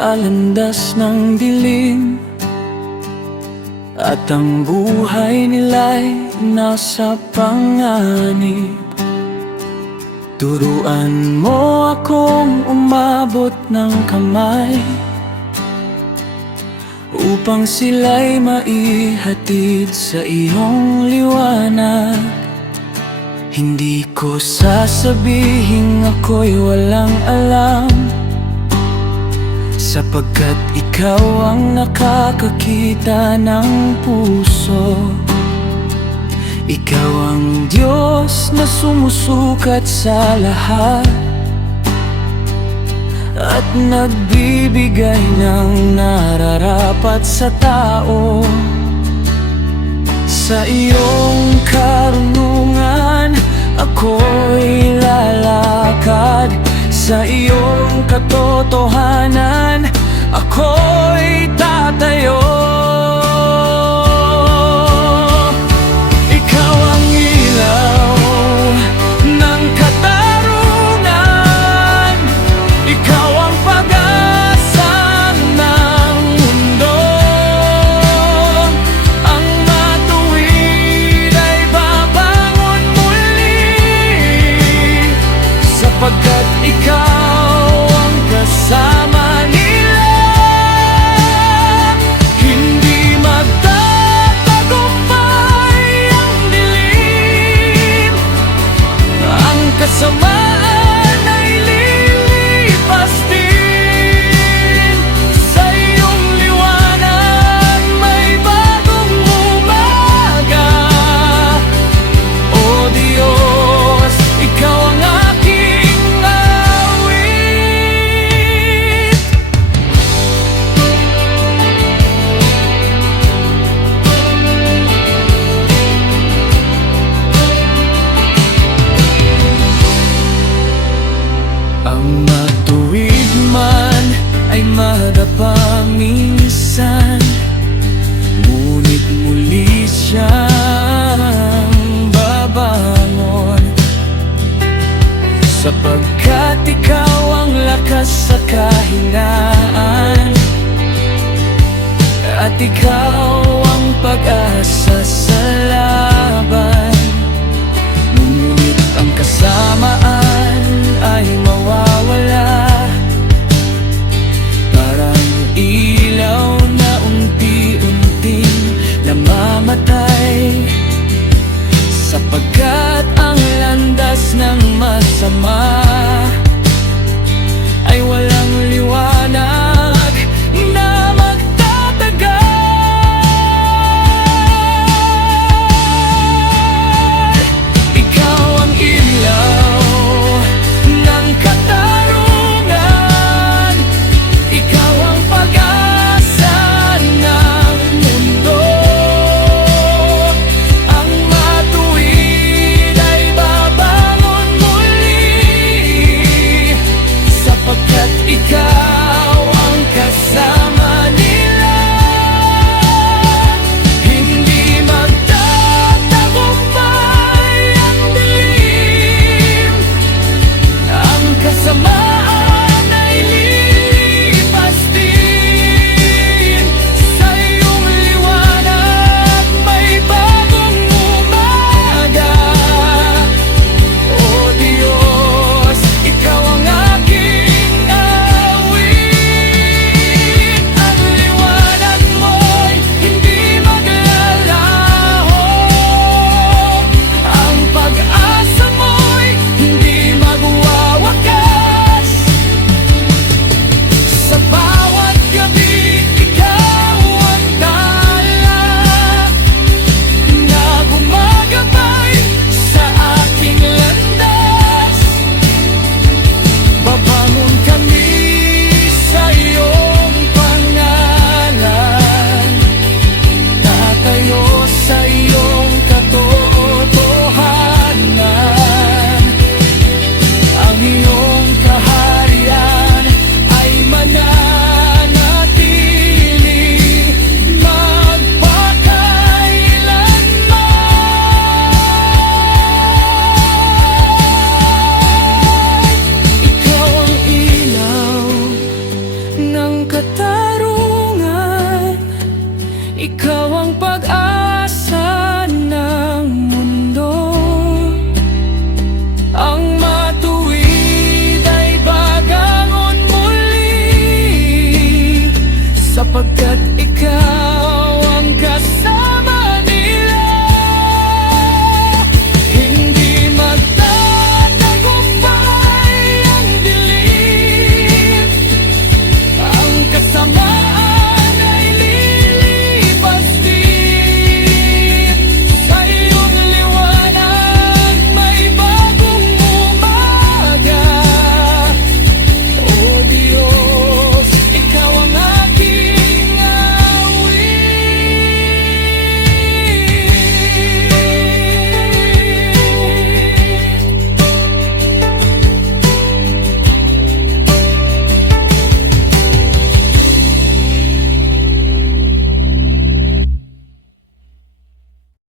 sa landas ng dilim, at ang buhay nila'y nasa panganib. Turuan mo akong umabot ng kamay, upang sila'y maihatid sa iyong liwanag. Hindi ko sasabihin ako'y walang alam, sapagkat ikaw ang nakakakita ng puso. Ikaw ang Diyos na sumusukat sa lahat, at nagbibigay ng nararapat sa tao. Sa iyong karunungan ako'y lalakad, sa iyong katotohanan ako'y tatayo. Ikaw ang ilaw ng katarungan, ikaw ang pag-asa ng mundo. Ang matuwid ay babangon muli, sapagkat ikaw ang kasama nila. Hindi magtatagumpay ang dilim, ang kasamaan ay lilipas din. Sa iyong liwanag may bagong umaga. O Diyos, ikaw ang aking awit. Ang matuwid man ay madapa minsan, ngunit muli siyang babangon, sapagkat ikaw ang lakas sa kahinaan, at ikaw ang pag-asa sa laban. Ngunit ang kasamaan ay mawawala, parang ilaw na unti-unting namamatay, sapagkat ang landas ng masama ay walang liwanag na magtatagal. ng katarungan. Ikaw ang pag-asa